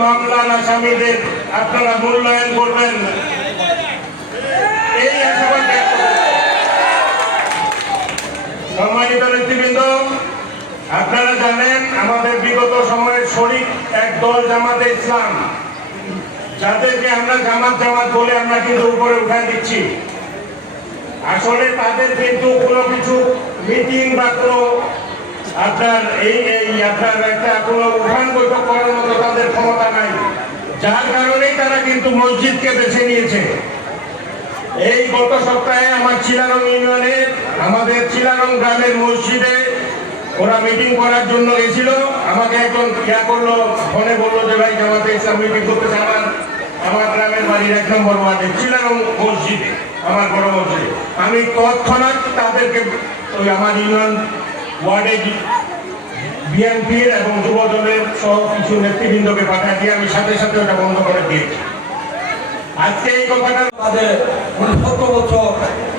মামলার আসামিদের আপনারা মূল্যায়ন করবেন। এই সম্মানিত নেতৃবৃন্দ, আপনারা জানেন আমাদের বিগত সময়ের শরিক এক দল জামাতে ইসলাম। যাদেরকে আমরা জামাত জামাত বলে আমরা কিন্তু উপরে উঠায় দিচ্ছি। আসলে তাদের কিন্তু কোনো কিছু মিটিং বা কোনো আপনার এই এই আপনার একটা কোনো উঠান বৈঠক করার মতো তাদের ক্ষমতা নাই। যার কারণেই তারা কিন্তু মসজিদকে বেছে নিয়েছে। এই গত সপ্তাহে আমার চিলারং ইউনিয়নের আমাদের চিলারং গ্রামের মসজিদে ওরা মিটিং করার জন্য গেছিল। আমাকে একজন ইয়া করল, ফোনে বলল যে, ভাই, জামাতে ইসলাম মিটিং করতেছে আমার আমার গ্রামের বাড়ির এক নম্বর ওয়ার্ডে, চিলারং মসজিদে, আমার বড় মসজিদে। আমি তৎক্ষণাৎ তাদেরকে, ওই আমার ইউনিয়ন ওয়ার্ডে বিএনপির এবং যুব দলের সহ কিছু নেতৃবৃন্দকে পাঠিয়ে দিয়ে আমি সাথে সাথে ওটা বন্ধ করে দিয়েছি। আজকে এই কথাটা তাদের উনসত্তর বছর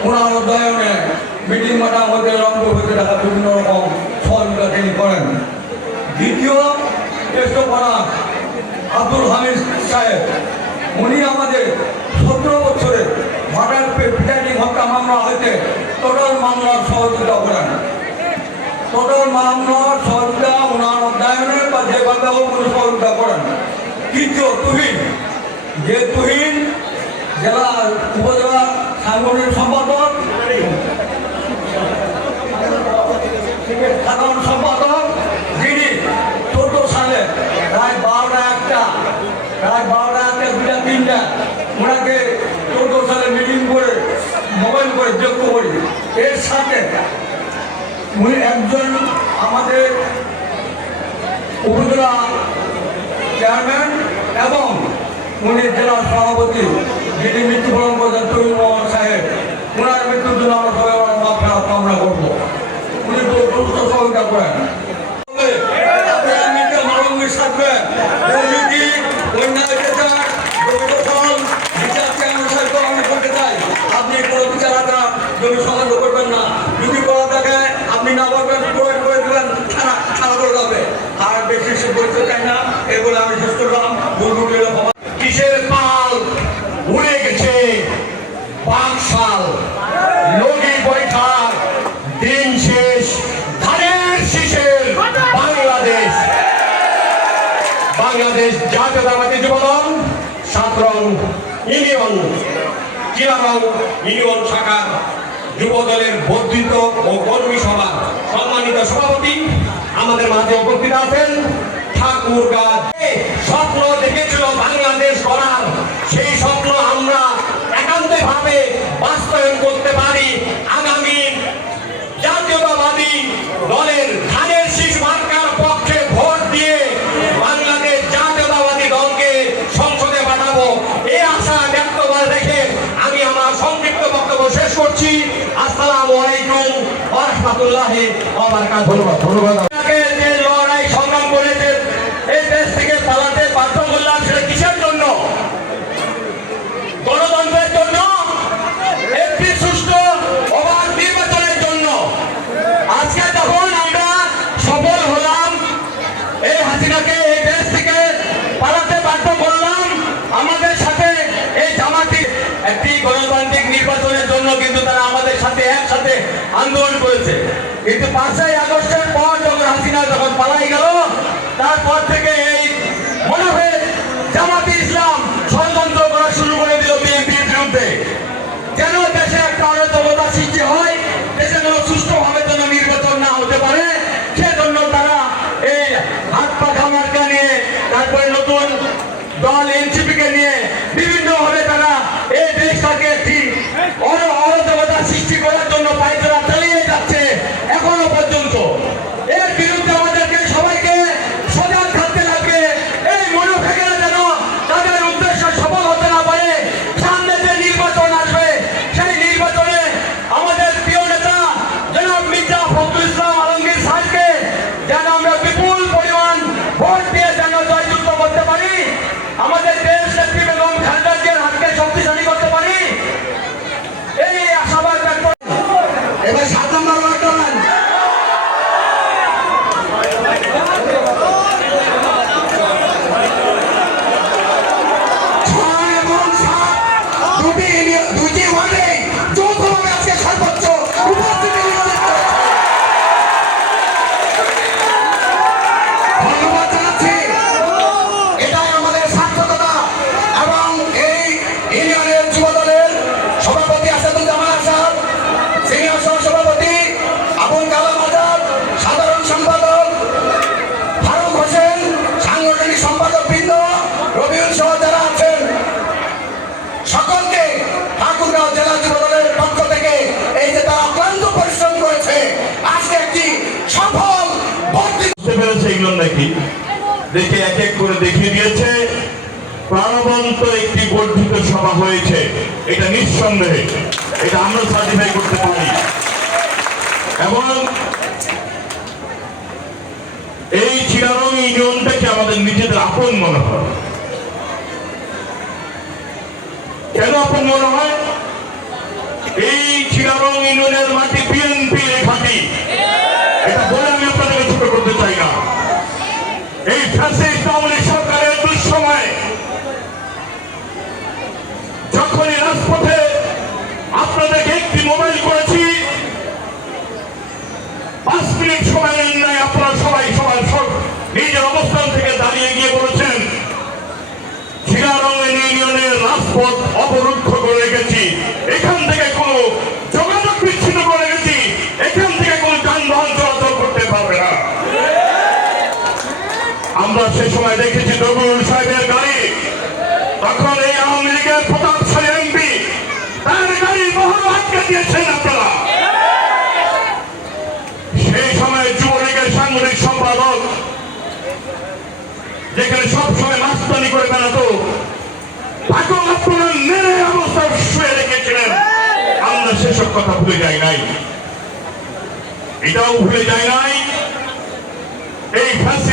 ওনার অধ্যয়নে মিটিং মাটার মধ্যে রঙ্গ হতে দেখা বিভিন্ন রকম সহযোগিতা তিনি করেন। দ্বিতীয় আব্দুল হামিদ সাহেব, উনি আমাদের সতেরো বছরে ভাটার পিটাইনিং হত্যা মামলা হইতে টোটাল মামলার সহযোগিতা করেন। সহযোগিতা ওনার অধ্যয়নে বা যেভাবে হোক উনি সহযোগিতা করেন তৃতীয় তুহিন। যে তুহিন জেলা উপজেলা সাংগঠনিক সম্পাদক, সাধারণ সম্পাদক, যিনি চোদ্দ সালে রাত বারোটা একটা রাত বারোটা একটা দুটা তিনটা, ওনাকে চোদ্দ সালে মিটিং করে মোবাইল করে যোগ্য করি। এর সাথে উনি একজন আমাদের উপজেলা চেয়ারম্যান এবং উনি জেলা সভাপতি, যিনি মৃত্যুবরণ করেছেন তরুণ মোহন সাহেব। ওনার মৃত্যুর জন্য আমরা সবাই আমরা কামনা করব। উনি তো সহযোগিতা করেন আপনারা নিজে মরঙ্গি থাকবেন দুর্নীতি অন্যায় অত্যাচার দুর্নীতিকরণ, বিচারকে আমরা সাহায্য আমি করতে চাই আপনি কোনো বিচার আকার জমি সমাজ করবেন না যদি করা থাকে আপনি না পারবেন প্রয়োগ করে দেবেন থানা থানা করে যাবে আর বেশি সে বলতে চাই না এগুলো আমি শেষ করলাম দুর্নীতি ক্ষমা কিসের পাল উড়ে গেছে পাকশাল লগি বৈঠার দিন শেষ ধানের শীষের বাংলাদেশ বাংলাদেশ জাতীয়তাবাদী যুবদল সাতরং ইউনিয়ন চিরারং ইউনিয়ন শাখার যুব দলের বর্ধিত ও কর্মী সভা সম্মানিত সভাপতি আমাদের মাঝে উপস্থিত আছেন ঠাকুর গাছ। স্বপ্ন দেখেছিল বাংলাদেশ করার সেই স্বপ্ন আমরা একান্তে রাহমাতুল্লাহি ধন্যবাদ ধন্যবাদ। কিন্তু পাঁচই আগস্টের পর যখন হাসিনা যখন পালাই গেল তারপর থেকে এই দেখি। দেখে এক এক করে দেখিয়ে দিয়েছে। প্রাণবন্ত একটি বর্ধিত সভা হয়েছে। এটা নিঃসন্দেহে। এটা আমরা সার্টিফাই করতে পারি। এবং এই চিরারং ইউনিয়নটাকে আমাদের নিজেদের আপন মনে হয়। কেন আপন মনে হয়? এই চিরারং ইউনিয়নের মাটি বিএনপি ঘাঁটি এটা এই ফ্যাসিস্ট আওয়ামী সরকারের দুঃসময় যখনই রাজপথে আপনাদেরকে একটি মোবাইল করেছি, পাঁচ মিনিট সময় নেন নাই, আপনারা সবাই সবার সব নিজের অবস্থান থেকে দাঁড়িয়ে গিয়ে বলেছেন চিরারঙের ইউনিয়নের রাজপথ অবরুদ্ধ করে রেখেছি। এখান থেকে কোনো যোগাযোগ বিচ্ছিন্ন করে রেখেছি এখান থেকে কোনো যানবাহন চলাচল করতে পারবে না আমরা সে সময় দেখেছি দবুল সাহেবের গাড়ি। তখন এই আওয়ামী লীগের প্রতাপশালী এমপি, তার গাড়ি বহর আটকে দিয়েছেন আপনারা। সেই সময় যুবলীগের সাংগঠনিক সম্পাদক, যেখানে সবসময় মাস্তানি করে বেড়াতো, তাকেও আপনারা মেরে অবস্থা শুয়ে রেখেছিলেন। আমরা সেসব কথা ভুলে যাই নাই। এটাও ভুলে যাই নাই। এই ফ্যাসিস্ট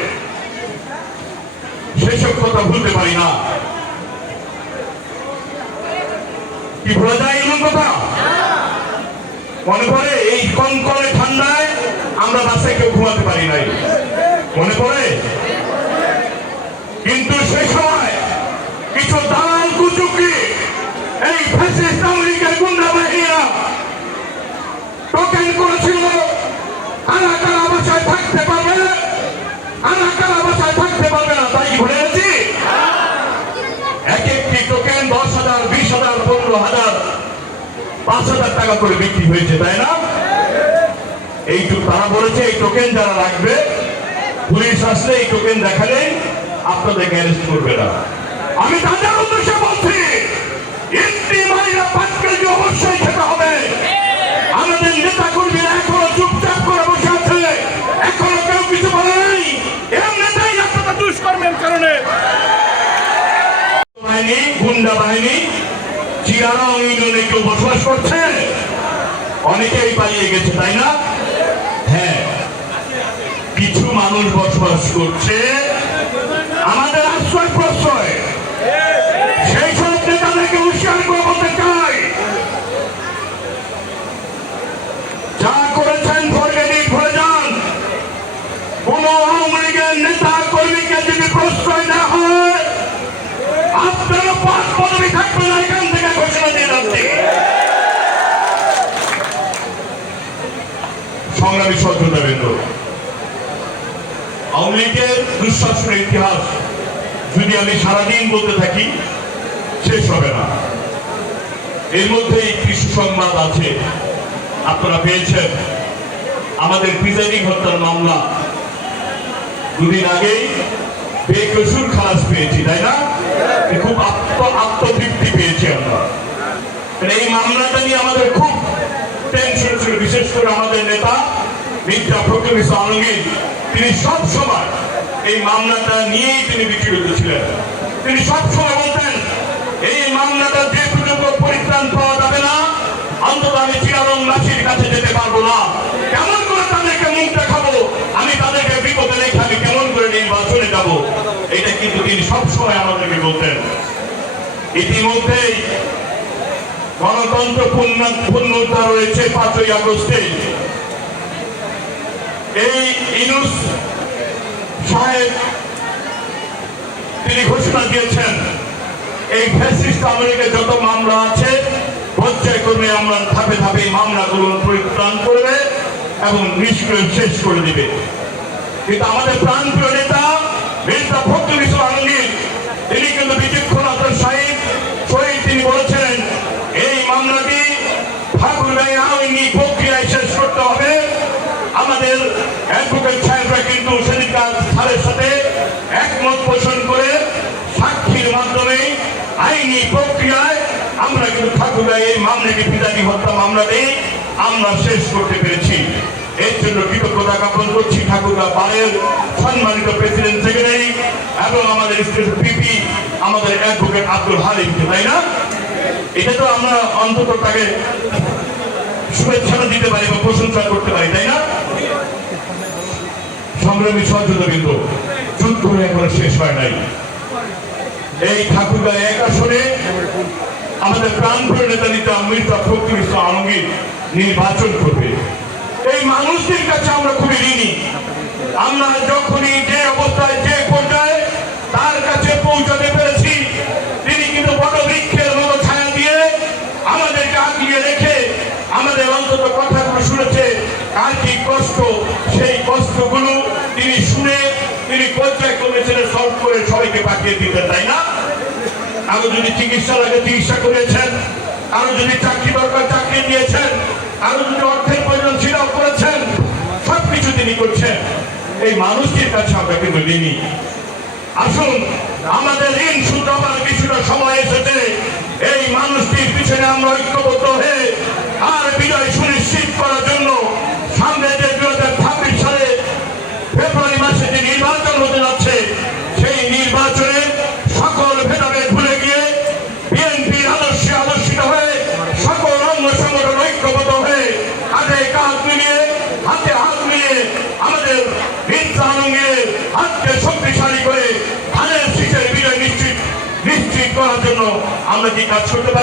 কথা ভুলতে পারি না। কি ভুলে যায় এমন কথা মনে পড়ে এই কনকনে ঠান্ডায় আমরা বাসায় কেউ ঘুমাতে পারি নাই। মনে পড়ে? কিন্তু সেই সময় হাজার টাকা করে বিক্রি হয়েছে, তাই না? এইটুকু তারা বলেছে, এই টোকেন যারা রাখবে, পুলিশ আসলে এই টোকেন দেখালে আপনাদেরকে অ্যারেস্ট করবে না। আমি তাদের উদ্দেশ্যে বলছি কারণে। গুন্ডা বাহিনী চিরারং ইউনিয়নে কেউ বসবাস করছেন অনেকেই পালিয়ে গেছে, তাই না? হ্যাঁ। কিছু মানুষ বসবাস করছে, আমাদের আশ্রয় প্রশ্রয় সেই সব নেতাদেরকে হুঁশিয়ার করে বলতে চাই যা করেছেন ফরগেটি ভুলে যান কোন আওয়ামী লীগের নেতা কর্মীকে যদি প্রশ্রয় না হয় আপনারা পাঁচ পদবি থাকবে না এখান থেকে ঘোষণা দিয়ে যাচ্ছি সংগ্রামী সজ্জতাবৃন্দ আওয়ামী লীগের দুঃশাসনের ইতিহাস যদি আমি সারাদিন বলতে থাকি, শেষ হবে না। এর মধ্যে একটি সুসংবাদ আছে। আপনারা পেয়েছেন। আমাদের প্রিজাইডিং হত্যার মামলা। দুদিন আগেই বেকসুর খালাস পেয়েছি, তাই না? খুব আত্ম আত্মতৃপ্তি পেয়েছি আমরা। মানে এই মামলাটা নিয়ে আমাদের খুব টেনশন ছিল। বিশেষ করে আমাদের নেতা মির্জা ফখরুল ইসলাম তিনি সব সময় এই মামলাটা নিয়েই তিনি বিচলিত ছিলেন। তিনি সব সময় বলতেন, এই মামলাটা যে পর্যন্ত পরিত্রাণ পাওয়া যাবে না, অন্তত আমি চিরারং কাছে যেতে পারব না। কেমন করে তাদেরকে মুখ দেখাবো? আমি তাদেরকে বিপদে রেখে আমি কেমন করে নির্বাচনে যাব? এটা কিন্তু তিনি সবসময় আমাদেরকে বলতেন। ইতিমধ্যেই গণতন্ত্র পূর্ণ- পূর্ণতা রয়েছে পাঁচই আগস্টে। এই ইনুস সাহেব তিনি ঘোষণা দিয়েছেন, এই ফ্যাসিস্ট আমেরিকার যত মামলা আছে, পর্যায়ক্রমে আমরা ধাপে ধাপে মামলাগুলো পরিত্রাণ করবে এবং নিষ্ক্রিয় শেষ করে দিবে। কিন্তু আমাদের প্রাণপ্রিয় নেতা, মির্জা ফখরুল ইসলাম তিনি কিন্তু বিচক্ষণ আদর সাহিব শহীদ তিনি বলেছেন, এই মামলাটি ঠাকুরগাঁয়ে আইনি প্রক্রিয়ায় শেষ করতে হবে। আমাদের অ্যাডভোকেট সাহেবরা কিন্তু সেদিনকার স্যারের সাথে একমত পোষণ করে সাক্ষীর মাধ্যমে আইনি প্রক্রিয়ায় আমরা কিন্তু ঠাকুরগাঁয়ে এই মামলাটি পিতাজি হত্যা মামলাটি আমরা শেষ করতে পেরেছি। এর জন্য কৃতজ্ঞতা জ্ঞাপন করছি ঠাকুরগা বারের সম্মানিত প্রেসিডেন্ট সেক্রেটারি এবং আমাদের স্টেট পিপি আমাদের অ্যাডভোকেট আব্দুল হালিমকে, তাই না? এটা তো আমরা অন্তত তাকে শুভেচ্ছা দিতে পারি বা প্রশংসা করতে পারি, তাই না? সংগ্রামী সহযোগিত যুদ্ধ এখনও শেষ হয় নাই। এই ঠাকুরদা এক আসনে আমাদের প্রাণপ্রিয় নেতা নেতা মির্জা ফখরুল ইসলাম আলমগীর নির্বাচন করবে। এই মানুষদের কাছে আমরা খুবই ঋণী। আমরা যখনই যে অবস্থায়, যে পর্যায়ে তার কাছে পৌঁছাতে সবাইকে পাঠিয়ে দিতেন তাই না? আরও যদি চিকিৎসা লাগে, চিকিৎসা করেছেন আরও যদি চাকরি দরকার, চাকরি দিয়েছেন, আরও যদি অর্থের প্রয়োজন সেটাও করেছেন, সবকিছু তিনি করছেন। এই মানুষটির কাছে আমরা কিন্তু ঋণী। আসুন, আমাদের ঋণ শুধরাবার কিছুটা সময় এসেছে। এই মানুষটির পিছনে আমরা ঐক্যবদ্ধ হয়ে আর বিজয় সুনিশ্চিত করার জন্য সামনে আমরা কি কাজ করতে পারি